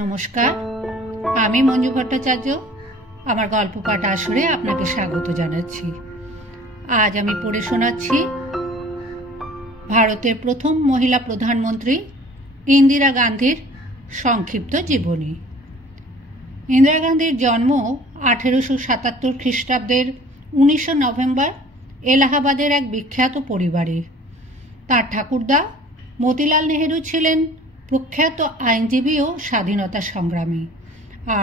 নমস্কার, আমি মঞ্জু ভট্টাচার্য। আমার গল্প পাঠ আসরে আপনাকে স্বাগত জানাচ্ছি। আজ আমি পড়ে শোনাচ্ছি ভারতের প্রথম মহিলা প্রধানমন্ত্রী ইন্দিরা গান্ধীর সংক্ষিপ্ত জীবনী। ইন্দিরা গান্ধীর জন্ম 1877 খ্রিস্টাব্দের 19 নভেম্বর এলাহাবাদের এক বিখ্যাত পরিবারে। তার ঠাকুরদা মতিলাল নেহেরু ছিলেন প্রখ্যাত আইনজীবী ও স্বাধীনতা সংগ্রামী,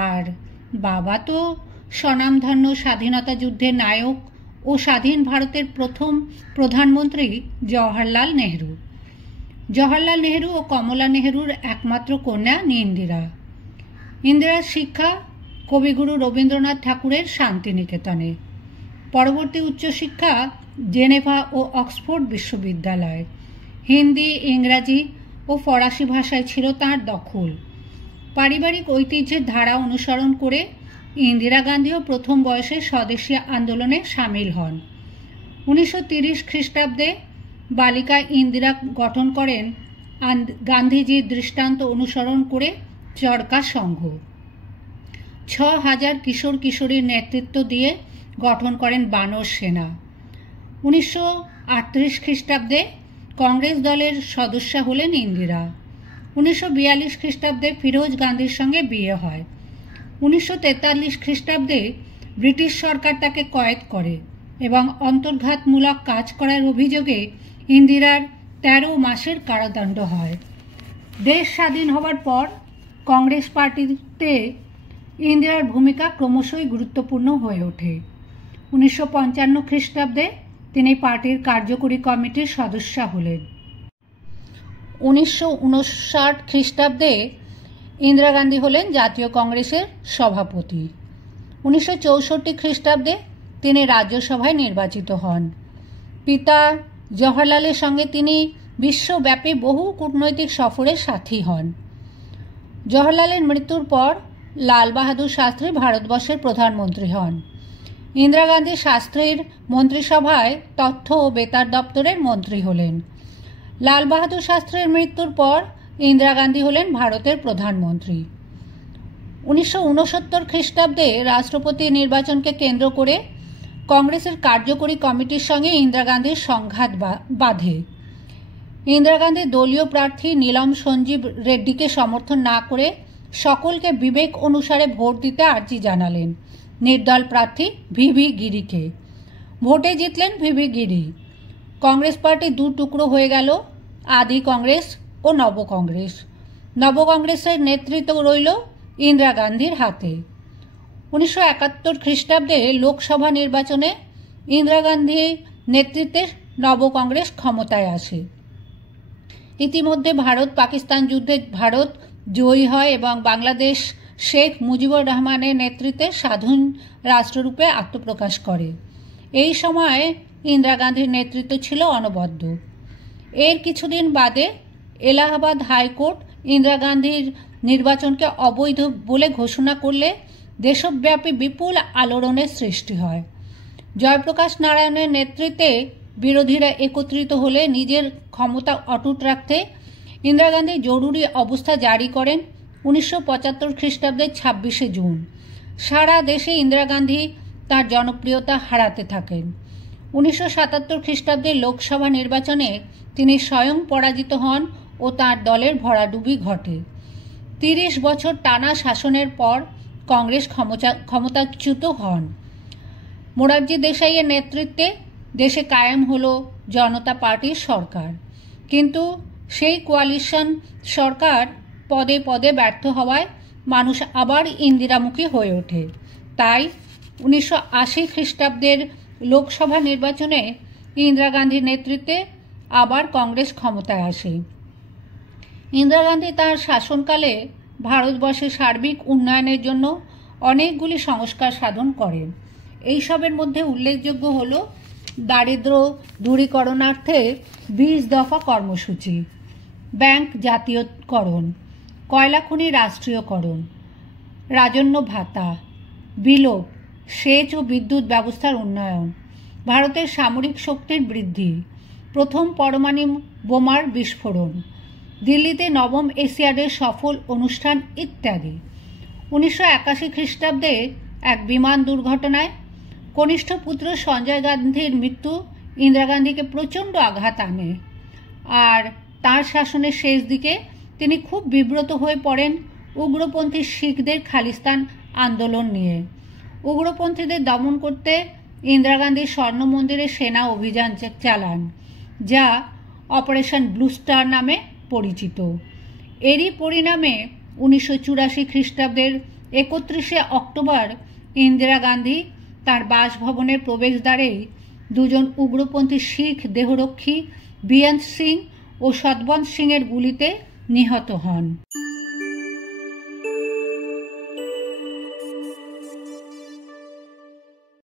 আর বাবা তো স্বনামধন্য স্বাধীনতা যুদ্ধের নায়ক ও স্বাধীন ভারতের প্রথম প্রধানমন্ত্রী জওহরলাল নেহেরু। জওহরলাল নেহেরু ও কমলা নেহেরুর একমাত্র কন্যা ইন্দিরা। ইন্দিরার শিক্ষা কবিগুরু রবীন্দ্রনাথ ঠাকুরের শান্তিনিকেতনে। পরবর্তী উচ্চশিক্ষা জেনেভা ও অক্সফোর্ড বিশ্ববিদ্যালয়। হিন্দি, ইংরাজি ও ফরাসি ভাষায় ছিল তাঁর দখল। পারিবারিক ঐতিহ্যের ধারা অনুসরণ করে ইন্দিরা গান্ধীও প্রথম বয়সে স্বদেশী আন্দোলনে সামিল হন। 1930 খ্রিস্টাব্দে বালিকা ইন্দিরা গঠন করেন গান্ধীজির দৃষ্টান্ত অনুসরণ করে চরকা সংঘ। 6000 কিশোর কিশোরীর নেতৃত্ব দিয়ে গঠন করেন বানর সেনা। 1938 খ্রিস্টাব্দে কংগ্রেস দলের সদস্যা হলেন ইন্দিরা। 1942 খ্রিস্টাব্দে ফিরোজ গান্ধীর সঙ্গে বিয়ে হয়। 1943 খ্রিস্টাব্দে ব্রিটিশ সরকার তাকে কয়েদ করে এবং অন্তর্ঘাতমূলক কাজ করার অভিযোগে ইন্দিরার 13 মাসের কারাদণ্ড হয়। দেশ স্বাধীন হওয়ার পর কংগ্রেস পার্টিতে ইন্দিরার ভূমিকা ক্রমশই গুরুত্বপূর্ণ হয়ে ওঠে। 1955 খ্রিস্টাব্দে তিনি পার্টির কার্যকরী কমিটির সদস্য হলেন। 1959 খ্রিস্টাব্দে ইন্দিরা গান্ধী হলেন জাতীয় কংগ্রেসের সভাপতি। 1964 খ্রিস্টাব্দে তিনি রাজ্যসভায় নির্বাচিত হন। পিতা জওহরলালের সঙ্গে তিনি বিশ্বব্যাপী বহু কূটনৈতিক সফরে সাথী হন। জওহরলালের মৃত্যুর পর লাল বাহাদুর শাস্ত্রী ভারতবর্ষের প্রধানমন্ত্রী হন। ইন্দিরা গান্ধী শাস্ত্রীর মন্ত্রিসভায় তথ্য ও বেতার দপ্তরের মন্ত্রী হলেন। লাল বাহাদুর শাস্ত্রীর মৃত্যুর পর ইন্দিরা গান্ধী হলেন ভারতের প্রধানমন্ত্রী। 1969 খ্রিস্টাব্দে রাষ্ট্রপতি নির্বাচনকে কেন্দ্র করে কংগ্রেসের কার্যকরী কমিটির সঙ্গে ইন্দিরা গান্ধীর সংঘাত বাধে। ইন্দিরা গান্ধী দলীয় প্রার্থী নীলম সঞ্জীব রেড্ডিকে সমর্থন না করে সকলকে বিবেক অনুসারে ভোট দিতে আর্জি জানালেন নির্দল প্রার্থী ভিভি গিরিকে। ভোটে জিতলেন ভিভি গিরি। কংগ্রেস পার্টি দু টুকরো হয়ে গেল, আদি কংগ্রেস ও নব কংগ্রেস। নব কংগ্রেসের নেতৃত্ব রইল ইন্দিরা গান্ধীর হাতে। 1971 খ্রিস্টাব্দে লোকসভা নির্বাচনে ইন্দিরা গান্ধীর নেতৃত্বে নব কংগ্রেস ক্ষমতায় আসে। ইতিমধ্যে ভারত পাকিস্তান যুদ্ধে ভারত জয়ী হয় এবং বাংলাদেশ শেখ মুজিবুর রহমানের নেতৃত্বে স্বাধীন রাষ্ট্ররূপে আত্মপ্রকাশ করে। এই সময়ে ইন্দিরা গান্ধীর নেতৃত্ব ছিল অনবদ্য। এর কিছুদিন বাদে এলাহাবাদ হাইকোর্ট ইন্দিরা গান্ধীর নির্বাচনকে অবৈধ বলে ঘোষণা করলে দেশব্যাপী বিপুল আলোড়নের সৃষ্টি হয়। জয়প্রকাশ নারায়ণের নেতৃত্বে বিরোধীরা একত্রিত হলে নিজের ক্ষমতা অটুট রাখতে ইন্দিরা গান্ধী জরুরি অবস্থা জারি করেন 1975 খ্রিস্টাব্দের 26শে জুন। সারা দেশে ইন্দিরা গান্ধী তার জনপ্রিয়তা হারাতে থাকেন। 1977 খ্রিস্টাব্দের লোকসভা নির্বাচনে তিনি স্বয়ং পরাজিত হন ও তার দলের ভরাডুবি ঘটে। 30 বছর টানা শাসনের পর কংগ্রেস ক্ষমতাচ্যুত হন। মোরারজি দেশাইয়ের নেতৃত্বে দেশে কায়েম হল জনতা পার্টির সরকার, কিন্তু সেই কোয়ালিশন সরকার পদে পদে ব্যর্থ হওয়ায় মানুষ আবার ইন্দিরামুখী হয়ে ওঠে। তাই 1980 খ্রিস্টাব্দের লোকসভা নির্বাচনে ইন্দিরা গান্ধীর নেতৃত্বে আবার কংগ্রেস ক্ষমতায় আসে। ইন্দিরা গান্ধী তাঁর শাসনকালে ভারতবর্ষের সার্বিক উন্নয়নের জন্য অনেকগুলি সংস্কার সাধন করেন। এইসবের মধ্যে উল্লেখযোগ্য হল দারিদ্র্য দূরীকরণার্থে 20 দফা কর্মসূচি, ব্যাংক জাতীয়করণ, কয়লা খনি রাষ্ট্রীয়করণ, রাজন্য ভাতা বিলোপ, সেচ ও বিদ্যুৎ ব্যবস্থার উন্নয়ন, ভারতের সামরিক শক্তির বৃদ্ধি, প্রথম পরমাণু বোমার বিস্ফোরণ, দিল্লিতে নবম এশিয়াডের সফল অনুষ্ঠান ইত্যাদি। 1981 খ্রিস্টাব্দে এক বিমান দুর্ঘটনায় কনিষ্ঠ পুত্র সঞ্জয় গান্ধীর মৃত্যু ইন্দিরা গান্ধীকে প্রচণ্ড আঘাত আনে, আর তাঁর শাসনের শেষ দিকে তিনি খুব বিব্রত হয়ে পড়েন উগ্রপন্থী শিখদের খালিস্তান আন্দোলন নিয়ে। উগ্রপন্থীদের দমন করতে ইন্দিরা গান্ধী স্বর্ণ মন্দিরে সেনা অভিযান চালান, যা অপারেশন ব্লু স্টার নামে পরিচিত। এরই পরিণামে 1984 খ্রিস্টাব্দের 31শে অক্টোবর ইন্দিরা গান্ধী তার বাসভবনের প্রবেশদ্বারেই দুজন উগ্রপন্থী শিখ দেহরক্ষী বিয়ান্ত সিং ও সতবন্ত সিংয়ের গুলিতে নিহত হন।